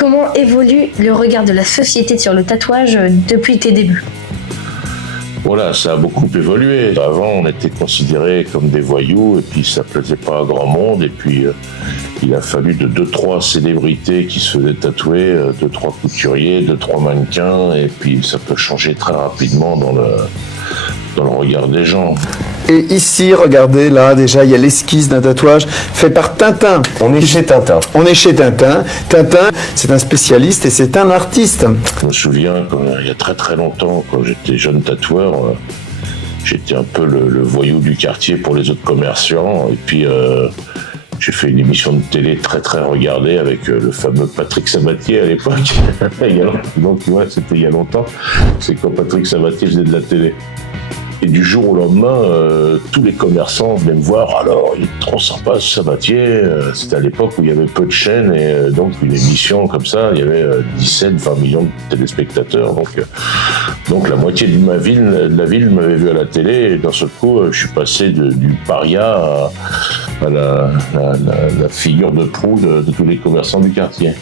comment évolue le regard de la société sur le tatouage depuis tes débuts? Voilà, ça a beaucoup évolué. Avant, on était considérés comme des voyous et puis ça plaisait pas à grand monde. Et puis, il a fallu de 2-3 célébrités qui se faisaient tatouer, 2-3 couturiers, 2-3 mannequins. Et puis, ça peut changer très rapidement dans le regard des gens. Et ici, regardez, là, déjà, il y a l'esquisse d'un tatouage fait par Tintin. On est chez Tintin. On est chez Tintin. Tintin, c'est un spécialiste et c'est un artiste. Je me souviens, il y a très très longtemps, quand j'étais jeune tatoueur, j'étais un peu le voyou du quartier pour les autres commerçants. Et puis, j'ai fait une émission de télé très très regardée avec le fameux Patrick Sabatier à l'époque. Donc, tu vois, c'était il y a longtemps. C'est quand Patrick Sabatier faisait de la télé. Et du jour au lendemain, tous les commerçants venaient me voir. Alors, il est trop sympa ce Sabatier. C'était à l'époque où il y avait peu de chaînes et donc une émission comme ça, il y avait 17-20 millions de téléspectateurs. Donc la moitié de la ville m'avait vu à la télé et d'un seul coup, je suis passé du paria à la figure de proue de tous les commerçants du quartier.